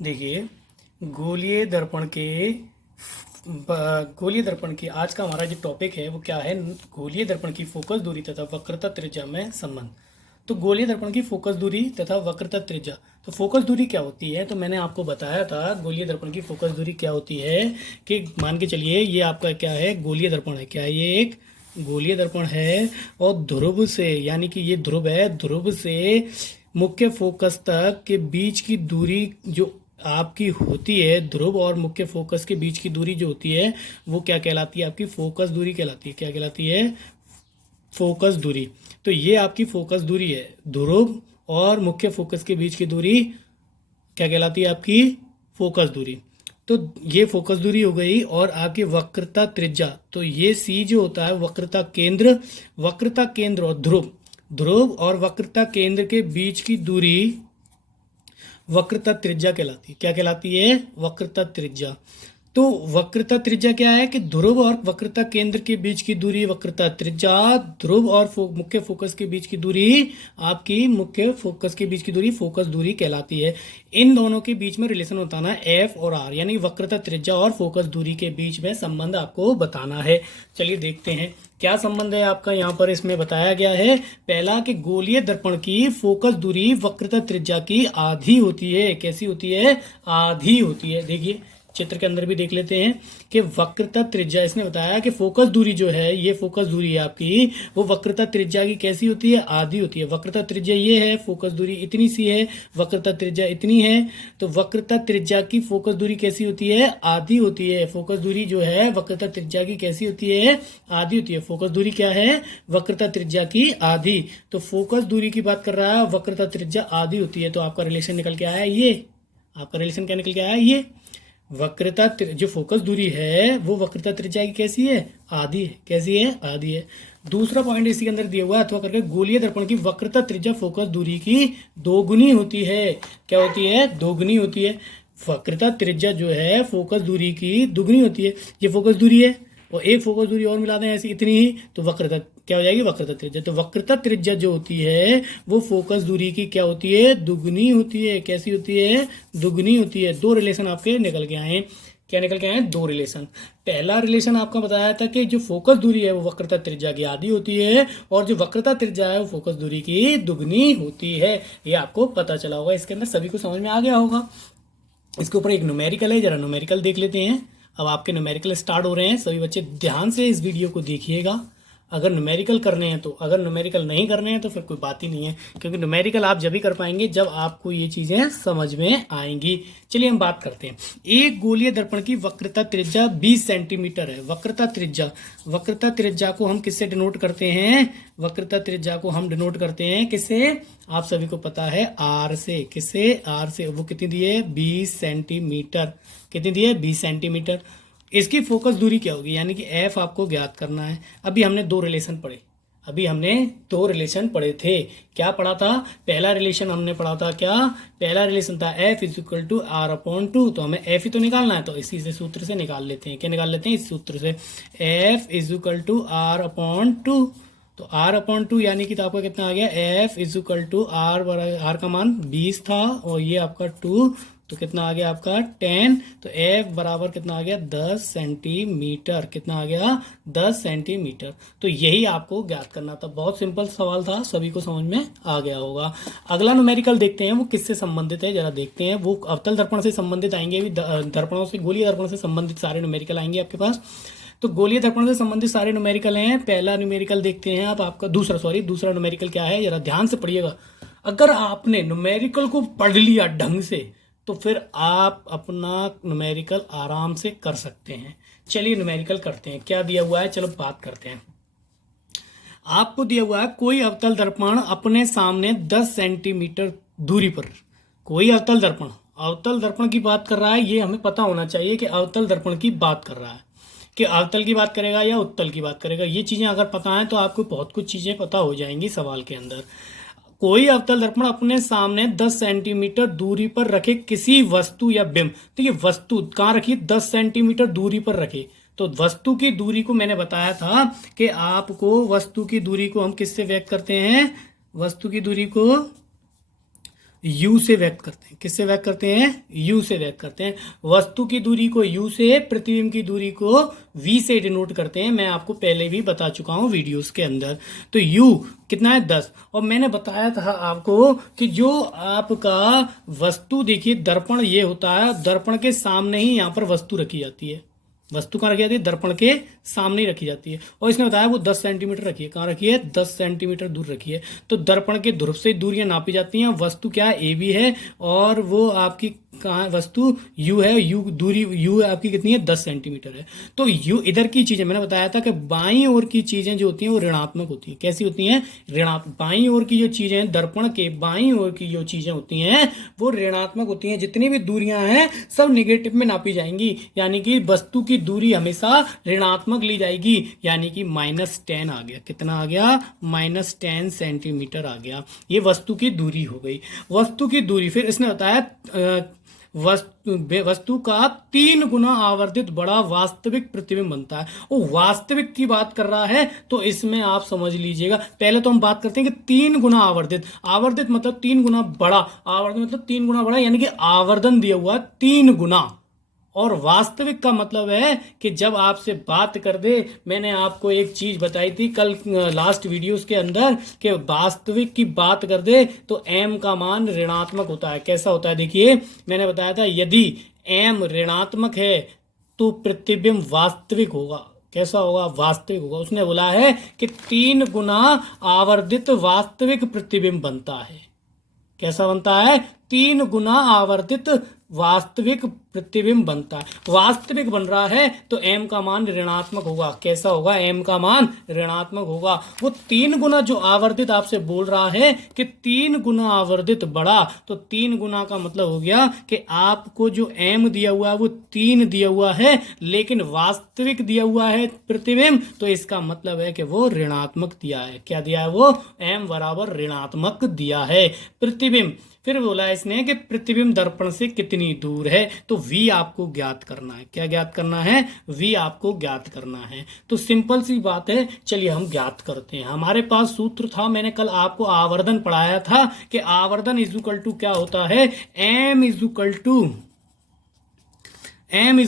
देखिए, गोलीय दर्पण के गोलीय दर्पण की आज का हमारा जो टॉपिक है वो क्या है? गोलीय दर्पण की फोकस दूरी तथा वक्रता त्रिज्या में संबंध। तो गोलीय दर्पण की फोकस दूरी तथा वक्रता त्रिज्या, तो फोकस दूरी क्या होती है? तो मैंने आपको बताया था गोलीय दर्पण की फोकस दूरी क्या होती है कि मान के चलिए ये आपका क्या है, गोलीय दर्पण है। क्या है ये? एक गोलीय दर्पण है और ध्रुव से, यानी कि ये ध्रुव है, ध्रुव से मुख्य फोकस तक के बीच की दूरी जो आपकी होती है, ध्रुव और मुख्य फोकस के बीच की दूरी जो होती है वो क्या कहलाती है? आपकी फोकस दूरी कहलाती है। क्या कहलाती है? फोकस दूरी। तो ये आपकी फोकस दूरी है। ध्रुव और मुख्य फोकस के बीच की दूरी क्या कहलाती है? आपकी फोकस दूरी। तो ये फोकस दूरी हो गई। और आपकी वक्रता त्रिज्या, तो ये सी जो होता है वक्रता केंद्र, वक्रता केंद्र और ध्रुव, ध्रुव और वक्रता केंद्र के बीच की दूरी वक्रता त्रिज्या कहलाती है। क्या कहलाती है? वक्रता त्रिज्या। तो वक्रता त्रिज्या क्या है कि ध्रुव और वक्रता केंद्र के बीच की दूरी वक्रता त्रिज्या, ध्रुव और मुख्य फोकस के बीच की दूरी, आपकी मुख्य फोकस के बीच की दूरी फोकस दूरी कहलाती है। इन दोनों के बीच में रिलेशन बताना है एफ और आर, यानी वक्रता त्रिज्या और फोकस दूरी के बीच में संबंध आपको बताना है। चलिए देखते हैं क्या संबंध है आपका। यहाँ पर इसमें बताया गया है पहला कि गोलीय दर्पण की फोकस दूरी वक्रता त्रिज्या की आधी होती है। कैसी होती है? आधी होती है। देखिए चित्र के अंदर भी देख लेते हैं कि वक्रता त्रिज्या, इसने बताया कि फोकस दूरी जो है, ये फोकस दूरी है आपकी, वो वक्रता त्रिज्या की कैसी होती है? आधी होती है। वक्रता त्रिज्या ये है, फोकस दूरी इतनी सी है, वक्रता त्रिज्या इतनी है। तो वक्रता त्रिज्या की फोकस दूरी कैसी होती है? आधी होती है। फोकस दूरी जो है वक्रता त्रिज्या की कैसी होती है? आधी होती है। फोकस दूरी क्या है? वक्रता त्रिज्या की आधी। तो फोकस दूरी की बात कर रहा है, वक्रता त्रिज्या आधी होती है। तो आपका रिलेशन निकल के आया ये, आपका रिलेशन क्या निकल के आया? ये वक्रता जो फोकस दूरी है वो वक्रता त्रिज्या की कैसी है? आधी है। कैसी है? आधी है। दूसरा पॉइंट इसी के अंदर दिया हुआ है, अथवा करके गोलीय दर्पण की वक्रता त्रिज्या फोकस दूरी की दोगुनी होती है। क्या होती है? दोगुनी होती है। वक्रता त्रिज्या जो है फोकस दूरी की दुगनी होती है। ये फोकस दूरी है और एक फोकस दूरी और मिला दें ऐसी इतनी ही, तो वक्रता क्या हो जाएगी? वक्रता त्रिज्या। तो वक्रता त्रिज्या जो होती है वो फोकस दूरी की क्या होती है? दुगनी होती है। कैसी होती है? दुगनी होती है। दो रिलेशन आपके निकल के आए। क्या निकल के आए? दो रिलेशन। पहला रिलेशन आपका बताया था कि जो फोकस दूरी है वो वक्रता त्रिज्या की आधी होती है और जो वक्रता त्रिज्या है वो फोकस दूरी की दुगनी होती है। ये आपको पता चला होगा, इसके अंदर सभी को समझ में आ गया होगा। इसके ऊपर एक न्यूमेरिकल है, जरा न्यूमेरिकल देख लेते हैं। अब आपके न्यूमेरिकल स्टार्ट हो रहे हैं, सभी बच्चे ध्यान से इस वीडियो को देखिएगा अगर न्यूमेरिकल करने हैं तो। अगर न्यूमेरिकल नहीं करने हैं तो फिर कोई बात ही नहीं है, क्योंकि न्यूमेरिकल आप जब भी कर पाएंगे जब आपको ये चीज़ें समझ में आएंगी। चलिए हम बात करते हैं। एक गोलीय दर्पण की वक्रता त्रिज्या 20 सेंटीमीटर है। वक्रता त्रिज्या, वक्रता त्रिज्या को हम किससे डिनोट करते हैं? वक्रता त्रिज्या को हम डिनोट करते हैं किससे? आप सभी को पता है, आर से। किससे? आर से। वो कितनी दी है? 20 सेंटीमीटर। कितनी दी है? 20 सेंटीमीटर। इसकी फोकस दूरी क्या होगी? यानी कि एफ आपको ज्ञात करना है। अभी हमने दो रिलेशन पढ़े थे। क्या पढ़ा था? पहला रिलेशन हमने पढ़ा था क्या? पहला रिलेशन था F is equal to R upon two. तो हमें एफ ही तो निकालना है, तो इसी से सूत्र से निकाल लेते हैं। क्या निकाल लेते हैं? इस सूत्र से। F is equal to R upon two. तो आर अपॉन टू यानी कि तो आपका कितना आ गया? F is equal to R का मान 20 था और ये आपका 2, तो कितना आ गया आपका 10। तो एफ बराबर कितना आ गया? 10 सेंटीमीटर। कितना आ गया? 10 सेंटीमीटर। तो यही आपको ज्ञात करना था। बहुत सिंपल सवाल था, सभी को समझ में आ गया होगा। अगला न्यूमेरिकल देखते हैं वो किससे संबंधित है, जरा देखते हैं। वो अवतल दर्पण से संबंधित आएंगे, अभी दर्पणों से, गोलीय दर्पण से संबंधित सारे न्यूमेरिकल आएंगे आपके पास। तो गोलीय दर्पण से संबंधित सारे न्यूमेरिकल हैं। पहला न्यूमेरिकल देखते हैं आप, आपका दूसरा न्यूमेरिकल क्या है, जरा ध्यान से पढ़िएगा। अगर आपने न्यूमेरिकल को पढ़ लिया ढंग से तो फिर आप अपना न्यूमेरिकल आराम से कर सकते हैं। चलिए न्यूमेरिकल करते हैं। क्या दिया हुआ है, चलो बात करते हैं। आपको दिया हुआ है कोई अवतल दर्पण अपने सामने 10 सेंटीमीटर दूरी पर। कोई अवतल दर्पण की बात कर रहा है, ये हमें पता होना चाहिए कि अवतल दर्पण की बात कर रहा है, कि अवतल की बात करेगा या उत्तल की बात करेगा। ये चीजें अगर पता है तो आपको बहुत कुछ चीजें पता हो जाएंगी सवाल के अंदर। कोई अवतल दर्पण अपने सामने 10 सेंटीमीटर दूरी पर रखे किसी वस्तु या बिंब। तो ये वस्तु कहाँ रखी? 10 सेंटीमीटर दूरी पर रखे। तो वस्तु की दूरी को मैंने बताया था कि आपको वस्तु की दूरी को हम किससे व्यक्त करते हैं? वस्तु की दूरी को यू से व्यक्त करते हैं। किससे व्यक्त करते हैं? यू से व्यक्त करते हैं। वस्तु की दूरी को यू से, प्रतिबिंब की दूरी को वी से डिनोट करते हैं। मैं आपको पहले भी बता चुका हूं वीडियोस के अंदर। तो यू कितना है? 10। और मैंने बताया था आपको कि जो आपका वस्तु, देखिए दर्पण ये होता है, दर्पण के सामने ही यहाँ पर वस्तु रखी जाती है। वस्तु कहाँ रखी जाती है? दर्पण के सामने ही रखी जाती है। और इसने बताया वो 10 सेंटीमीटर रखी है। कहाँ रखी है? 10 सेंटीमीटर दूर रखी है। तो दर्पण के ध्रुव से दूरियां नापी जाती हैं। वस्तु क्या है? ए बी है, और वो आपकी कहाँ वस्तु यू है। यू दूरी यू आपकी कितनी है? 10 सेंटीमीटर है। तो यू इधर की चीजें, मैंने बताया था कि बाईं ओर की चीजें जो होती हैं वो ऋणात्मक होती हैं। कैसी होती हैं? ऋणात्मक। बाईं ओर की जो चीजें, दर्पण के बाईं ओर की जो चीजें होती हैं वो ऋणात्मक होती हैं। जितनी भी दूरियां हैं सब निगेटिव में नापी जाएंगी, यानी कि वस्तु की दूरी हमेशा ऋणात्मक ली जाएगी। यानी कि -10 आ गया। कितना आ गया? -10 सेंटीमीटर आ गया। ये वस्तु की दूरी हो गई। वस्तु की दूरी, फिर इसने बताया वस्तु का 3 गुना आवर्धित बड़ा वास्तविक प्रतिबिंब बनता है। वो वास्तविक की बात कर रहा है, तो इसमें आप समझ लीजिएगा। पहले तो हम बात करते हैं कि 3 गुना आवर्धित। आवर्धित मतलब 3 गुना बड़ा। आवर्धित मतलब 3 गुना बड़ा, यानी कि आवर्धन दिया हुआ 3 गुना। और वास्तविक का मतलब है कि जब आपसे बात कर दे, मैंने आपको एक चीज बताई थी कल लास्ट वीडियोस के अंदर, कि वास्तविक की बात कर दे तो m का मान ऋणात्मक होता है। कैसा होता है? देखिए मैंने बताया था, यदि m ऋणात्मक है तो प्रतिबिंब वास्तविक होगा। कैसा होगा? वास्तविक होगा। उसने बोला है कि 3 गुना आवर्धित वास्तविक प्रतिबिंब बनता है। कैसा बनता है? 3 गुना आवर्धित वास्तविक प्रतिबिंब बनता है। वास्तविक बन रहा है तो m का मान ऋणात्मक होगा। कैसा होगा? m का मान ऋणात्मक होगा। वो 3 गुना जो आवर्धित आपसे बोल रहा है कि 3 गुना आवर्धित बड़ा, तो 3 गुना का मतलब हो गया कि आपको जो m दिया हुआ है वो 3 दिया हुआ है, लेकिन वास्तविक दिया हुआ है प्रतिबिंब, तो इसका मतलब है कि वो ऋणात्मक दिया है। क्या दिया है? वो m बराबर ऋणात्मक दिया है प्रतिबिंब। फिर बोला इसने कि प्रतिबिंब दर्पण से कितनी दूर है, तो v आपको ज्ञात करना है। क्या ज्ञात करना है? v आपको ज्ञात करना है। तो सिंपल सी बात है, चलिए हम ज्ञात करते हैं। हमारे पास सूत्र था, मैंने कल आपको आवर्धन पढ़ाया था कि आवर्धन इज इक्वल टू क्या होता है? m is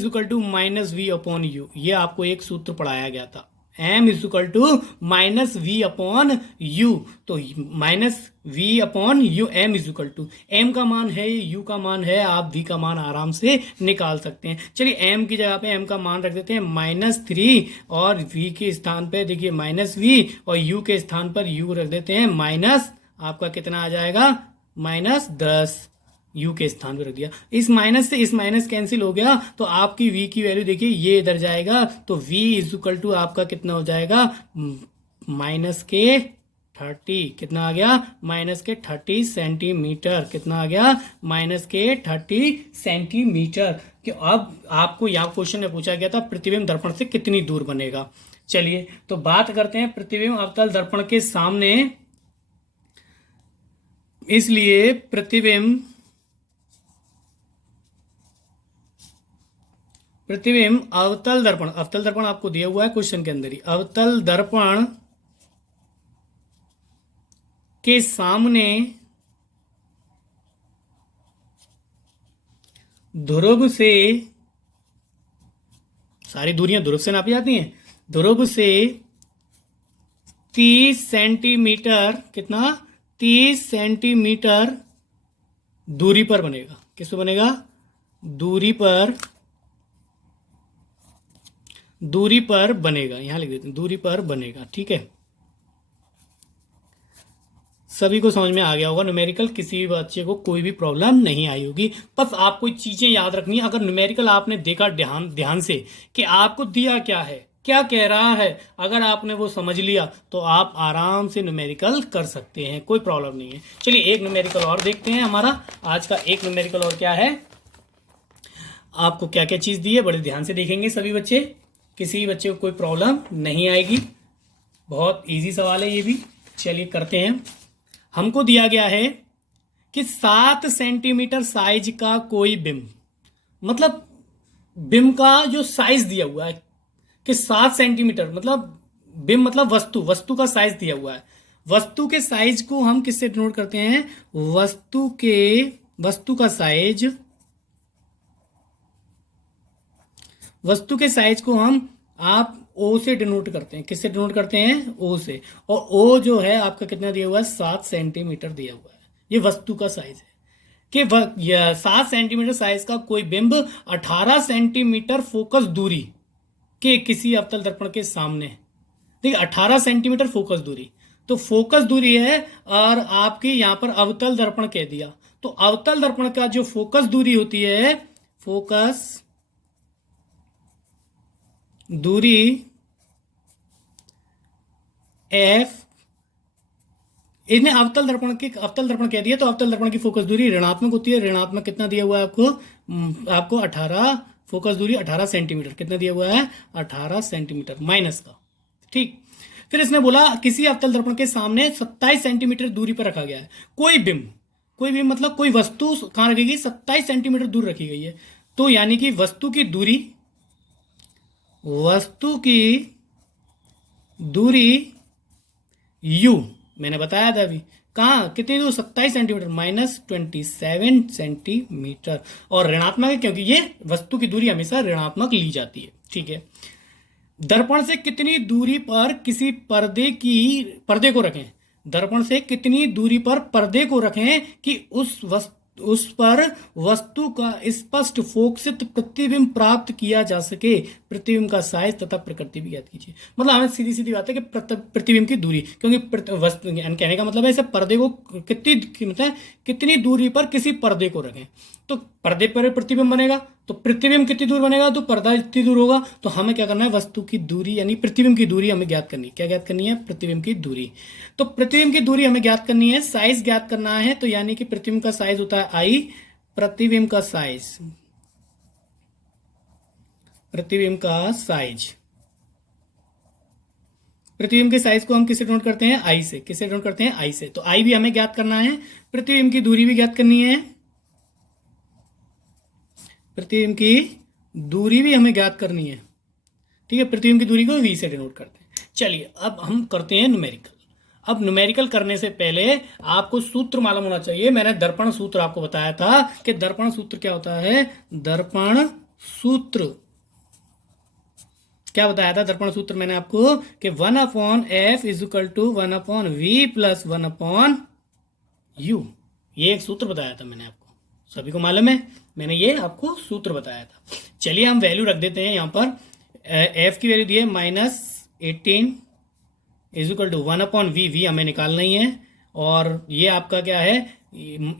equal to minus V upon U. ये आपको एक सूत्र पढ़ाया गया था, m is equal to minus V upon U. तो minus v upon U, m is equal to, m का मान है, u का मान है, आप v का मान आराम से निकाल सकते हैं। चलिए m की जगह पे m का मान रख देते हैं -3, और v के स्थान पे देखिए -v, और u के स्थान पर u रख देते हैं माइनस, आपका कितना आ जाएगा? -10। u के स्थान पर रख दिया। इस माइनस से इस माइनस कैंसिल हो गया, तो आपकी v की वैल्यू देखिए ये इधर जाएगा, तो v इज इक्वल टू आपका कितना हो जाएगा? -30। कितना आ गया? -30 सेंटीमीटर। कितना आ गया? -30 सेंटीमीटर। कि अब आपको यहाँ क्वेश्चन में पूछा गया था प्रतिबिंब दर्पण से कितनी दूर बनेगा। चलिए तो बात करते हैं प्रतिबिंब अवतल दर्पण के सामने, इसलिए प्रतिबिंब अवतल दर्पण आपको दिया हुआ है क्वेश्चन के अंदर ही। अवतल दर्पण के सामने ध्रुव से, सारी दूरियां ध्रुव से नापी जाती हैं, ध्रुव से 30 सेंटीमीटर, कितना? 30 सेंटीमीटर दूरी पर बनेगा। किस पे बनेगा? दूरी पर बनेगा। यहां लिख देते हैं, दूरी पर बनेगा। ठीक है, सभी को समझ में आ गया होगा। न्यूमेरिकल किसी भी बच्चे को कोई भी प्रॉब्लम नहीं आई होगी। बस आपको चीजें याद रखनी है। अगर न्यूमेरिकल आपने देखा ध्यान से कि आपको दिया क्या है, क्या कह रहा है, अगर आपने वो समझ लिया तो आप आराम से न्यूमेरिकल कर सकते हैं, कोई प्रॉब्लम नहीं है। चलिए एक न्यूमेरिकल और देखते हैं। हमारा आज का एक न्यूमेरिकल और क्या है, आपको क्या क्या चीज दी है, बड़े ध्यान से देखेंगे सभी बच्चे, किसी बच्चे को कोई प्रॉब्लम नहीं आएगी। बहुत इजी सवाल है ये भी। चलिए करते हैं। हमको दिया गया है कि 7 सेंटीमीटर साइज का कोई बिंब, मतलब बिंब का जो साइज दिया हुआ है कि 7 सेंटीमीटर, मतलब बिंब मतलब वस्तु का साइज दिया हुआ है। वस्तु के साइज को हम किससे डिनोट करते हैं? वस्तु के साइज को हम आप ओ से डिनोट करते हैं। किससे डिनोट करते हैं? ओ से। और ओ जो है आपका कितना दिया हुआ है? 7 सेंटीमीटर दिया हुआ है। ये वस्तु का साइज है कि 7 सेंटीमीटर साइज का कोई बिंब 18 सेंटीमीटर फोकस दूरी के किसी अवतल दर्पण के सामने, देखिए 18 सेंटीमीटर फोकस दूरी, तो फोकस दूरी है और आपकी यहां पर अवतल दर्पण कह दिया। तो अवतल दर्पण का जो फोकस दूरी होती है, फोकस दूरी एफ, इसने अवतल दर्पण कह दिया, तो अवतल दर्पण की फोकस दूरी ऋणात्मक होती है। ऋणात्मक कितना दिया हुआ है आपको 18, फोकस दूरी 18 सेंटीमीटर, कितना दिया हुआ है? 18 सेंटीमीटर माइनस का, ठीक। फिर इसने बोला किसी अवतल दर्पण के सामने 27 सेंटीमीटर दूरी पर रखा गया है कोई बिंब मतलब कोई वस्तु कहां रखी गई? 27 सेंटीमीटर दूर रखी गई है। तो यानी कि वस्तु की दूरी यू मैंने बताया था अभी, कहां कितनी दूर? 27 सेंटीमीटर माइनस 27 सेंटीमीटर, और ऋणात्मक है क्योंकि ये वस्तु की दूरी हमेशा ऋणात्मक ली जाती है, ठीक है। दर्पण से कितनी दूरी पर किसी पर्दे को रखें? दर्पण से कितनी दूरी पर पर्दे को रखें कि उस पर वस्तु का स्पष्ट फोकसित प्रतिबिंब प्राप्त किया जा सके। प्रतिबिंब का साइज तथा प्रकृति भी ज्ञात कीजिए। मतलब हमें सीधी सीधी बात है कि प्रतिबिंब की दूरी, क्योंकि वस्तु कहने का मतलब है इसे पर्दे को कितनी दूरी पर किसी पर्दे को रखें, तो पर्दे पर प्रतिबिंब बनेगा, तो प्रतिबिंब कितनी दूर बनेगा? तो पर्दा जितनी दूर होगा। तो हमें क्या करना है? वस्तु की दूरी यानी प्रतिबिंब की दूरी हमें ज्ञात करनी है। क्या ज्ञात करनी है? प्रतिबिंब की दूरी। तो प्रतिबिंब की दूरी हमें ज्ञात करनी है, साइज ज्ञात करना है, तो यानी कि प्रतिबिंब का साइज होता है आई, प्रतिबिंब का साइज प्रतिबिंब के साइज को हम किससे डिनोट करते हैं? आई से। किससे डिनोट करते हैं? आई से। तो आई भी हमें ज्ञात करना है, प्रतिबिंब की दूरी भी ज्ञात करनी है, प्रतिबिंब की दूरी भी हमें ज्ञात करनी है, ठीक है। प्रतिबिंब की दूरी को वी से डिनोट करते हैं। चलिए अब हम करते हैं न्यूमेरिकल। अब न्यूमेरिकल करने से पहले आपको सूत्र मालूम होना चाहिए। मैंने दर्पण सूत्र आपको बताया था कि दर्पण सूत्र क्या होता है? दर्पण सूत्र क्या बताया था? दर्पण सूत्र मैंने आपको कि 1/f is equal to 1/v plus 1/u, ये एक सूत्र बताया था मैंने आपको, सभी को मालूम है, मैंने ये आपको सूत्र बताया था। चलिए हम वैल्यू रख देते हैं यहां पर। एफ की वैल्यू दी है -18 is equal to 1/v, we हमें निकालना ही है, और ये आपका क्या है?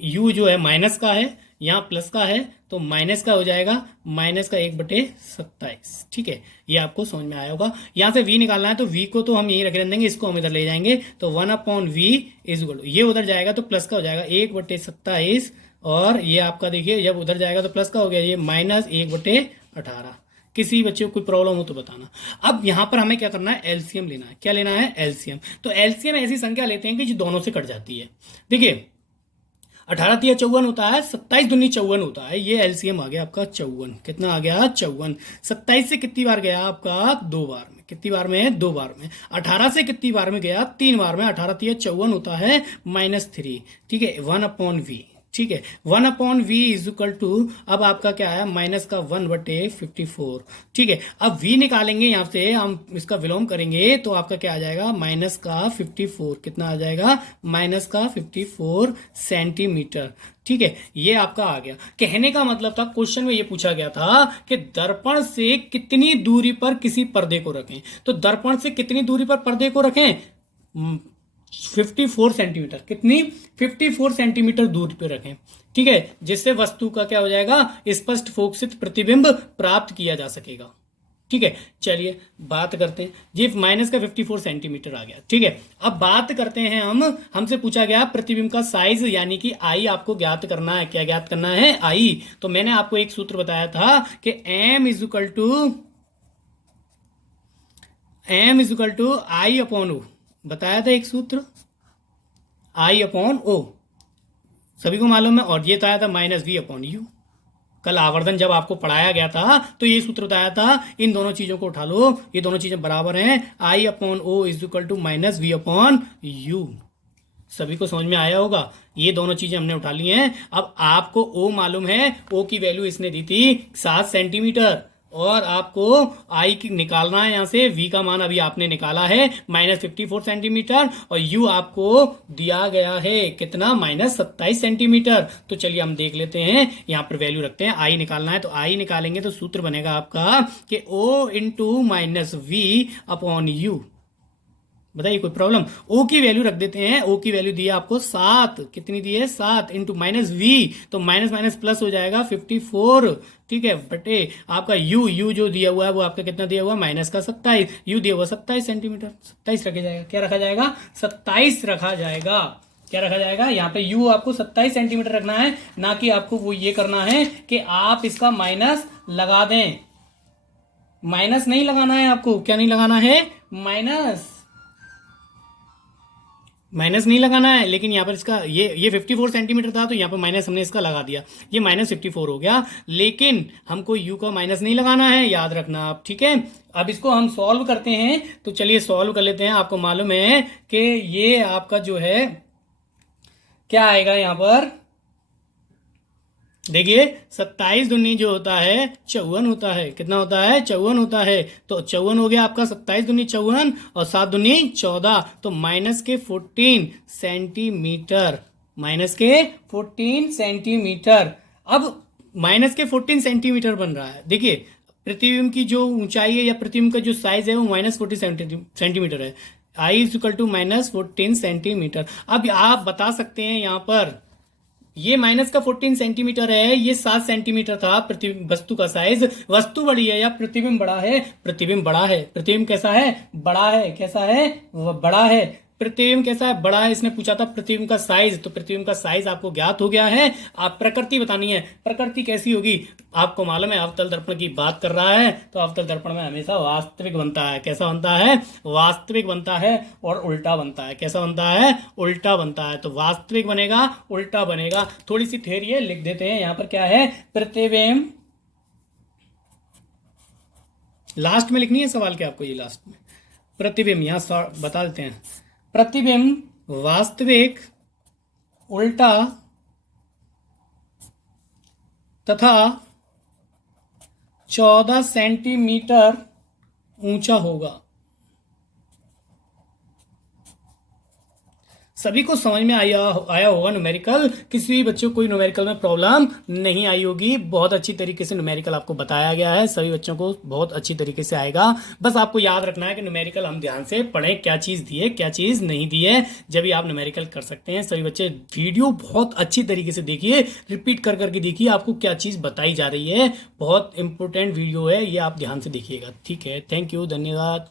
u जो है माइनस का है, यहाँ प्लस का है, तो माइनस का हो जाएगा, माइनस का 1/27, ठीक है। ये आपको समझ में आया होगा। यहाँ से v निकालना है, तो v को तो हम यही रख देंगे, इसको हम इधर ले जाएंगे, तो 1/v इज इक्वल टू, ये उधर जाएगा तो प्लस का हो जाएगा 1/27, और ये आपका देखिए जब उधर जाएगा तो प्लस का हो गया, ये -1/18। किसी बच्चे को कोई प्रॉब्लम हो तो बताना। अब यहां पर हमें क्या करना है? एलसीएम लेना है। क्या लेना है? एलसीएम। तो एलसीएम ऐसी संख्या लेते हैं कि जो दोनों से कट जाती है। देखिए 18 तिया 54 होता है, 27 दूनी 54 होता है, ये एलसीएम आ गया आपका 54। कितना आ गया? 54। 27 से कितनी बार गया आपका? 2 बार में। कितनी बार में? 2 बार में। 18 से कितनी बार में गया? 3 बार में। 18 तिया 54 होता है -3, ठीक है, 1/v, ठीक है। 1/v इज इक्वल टू, अब आपका क्या है? माइनस का 1/54, ठीक है। अब v निकालेंगे, यहां से हम इसका विलोम करेंगे, तो आपका क्या आ जाएगा? माइनस का 54। कितना आ जाएगा? माइनस का 54 सेंटीमीटर, ठीक है। ये आपका आ गया। कहने का मतलब था, क्वेश्चन में ये पूछा गया था कि दर्पण से कितनी दूरी पर किसी पर्दे को रखें। तो दर्पण से कितनी दूरी पर पर्दे को रखें? 54 सेंटीमीटर। कितनी? 54 सेंटीमीटर दूर पे रखें, ठीक है, जिससे वस्तु का क्या हो जाएगा? स्पष्ट फोकसित प्रतिबिंब प्राप्त किया जा सकेगा, ठीक है। चलिए बात करते हैं, ये माइनस का 54 सेंटीमीटर आ गया, ठीक है। अब बात करते हैं हमसे पूछा गया प्रतिबिंब का साइज यानी कि आई आपको ज्ञात करना है। क्या ज्ञात करना है? आई। तो मैंने आपको एक सूत्र बताया था कि m is equal to I/O, बताया था एक सूत्र, I/O, सभी को मालूम है, और ये बताया था -v/u, कल आवर्धन जब आपको पढ़ाया गया था तो ये सूत्र बताया था, इन दोनों चीजों को उठा लो, ये दोनों चीजें बराबर हैं, I upon O is equal to minus V upon U. सभी को समझ में आया होगा। ये दोनों चीजें हमने उठा ली हैं। अब आपको ओ मालूम है, ओ की वैल्यू इसने दी थी 7 सेंटीमीटर, और आपको आई की निकालना है, यहां से वी का मान अभी आपने निकाला है -54 सेंटीमीटर, और यू आपको दिया गया है कितना, -27 सेंटीमीटर। तो चलिए हम देख लेते हैं, यहां पर वैल्यू रखते हैं, आई निकालना है तो आई निकालेंगे तो सूत्र बनेगा आपका कि O into minus V upon U. बताइए कोई प्रॉब्लम। ओ की वैल्यू रख देते हैं, ओ की वैल्यू दी है आपको 7, कितनी दी है 7 इंटू माइनस वी, तो माइनस माइनस प्लस हो जाएगा 54, ठीक है, बटे आपका यू जो दिया हुआ है वो आपका कितना दिया हुआ, माइनस का 27, यू दिया हुआ 27 सेंटीमीटर, 27 रखा जाएगा, क्या रखा जाएगा 27 रखा जाएगा, क्या रखा जाएगा, यहाँ पे यू आपको 27 सेंटीमीटर रखना है, ना कि आपको वो ये करना है कि आप इसका माइनस लगा दें। माइनस नहीं लगाना है आपको, क्या नहीं लगाना है, माइनस नहीं लगाना है, लेकिन यहाँ पर इसका ये 54 सेंटीमीटर था तो यहाँ पर माइनस हमने इसका लगा दिया, ये -54 हो गया, लेकिन हमको यू का माइनस नहीं लगाना है, याद रखना आप, ठीक है। अब इसको हम सॉल्व करते हैं, तो चलिए सॉल्व कर लेते हैं। आपको मालूम है कि ये आपका जो है क्या आएगा, यहाँ पर देखिए 27 दूनी जो होता है 54 होता है, कितना होता है 54 होता है, तो 54 हो गया आपका, 27 दूनी 54 और 7 दूनी 14, तो माइनस के 14 सेंटीमीटर, माइनस के 14 सेंटीमीटर। अब माइनस के 14 सेंटीमीटर बन रहा है। देखिए प्रतिबिंब की जो ऊंचाई है या प्रतिबिंब का जो साइज है वो -40 सेंटीमीटर है, I is equal to -14 centimetre. अब आप बता सकते हैं यहाँ पर ये माइनस का 14 सेंटीमीटर है, ये 7 सेंटीमीटर था वस्तु का साइज, वस्तु बड़ी है या प्रतिबिंब बड़ा है, प्रतिबिंब बड़ा है, प्रतिबिंब कैसा है, बड़ा है, कैसा है, बड़ा है, प्रतिबिंब कैसा है, बड़ा है। इसने पूछा था प्रतिबिंब का साइज, तो प्रतिबिंब का साइज आपको ज्ञात हो गया है। आप प्रकृति बतानी है, प्रकृति कैसी होगी, आपको मालूम है अवतल दर्पण की बात कर रहा है, तो अवतल दर्पण में हमेशा वास्तविक बनता है, कैसा बनता है, वास्तविक बनता है, और उल्टा बनता है, कैसा बनता है, उल्टा बनता है। तो वास्तविक बनेगा, उल्टा बनेगा। थोड़ी सी थ्योरी है, लिख देते हैं यहाँ पर, क्या है, प्रतिबिंब, लास्ट में लिखनी है सवाल के आपको, ये लास्ट में प्रतिबिंब यहां बता देते हैं, प्रतिबिंब वास्तविक, उल्टा तथा 14 सेंटीमीटर ऊंचा होगा। सभी को समझ में आया होगा न्यूमेरिकल, किसी भी बच्चों को कोई न्यूमेरिकल में प्रॉब्लम नहीं आई होगी। बहुत अच्छी तरीके से न्यूमेरिकल आपको बताया गया है, सभी बच्चों को बहुत अच्छी तरीके से आएगा। बस आपको याद रखना है कि न्यूमेरिकल हम ध्यान से पढ़ें, क्या चीज़ दी है क्या चीज़ नहीं दी है, जब भी आप न्यूमेरिकल कर सकते हैं। सभी बच्चे वीडियो बहुत अच्छी तरीके से देखिए, रिपीट कर करके देखिए, आपको क्या चीज़ बताई जा रही है, बहुत इंपॉर्टेंट वीडियो है ये, आप ध्यान से देखिएगा, ठीक है। थैंक यू, धन्यवाद।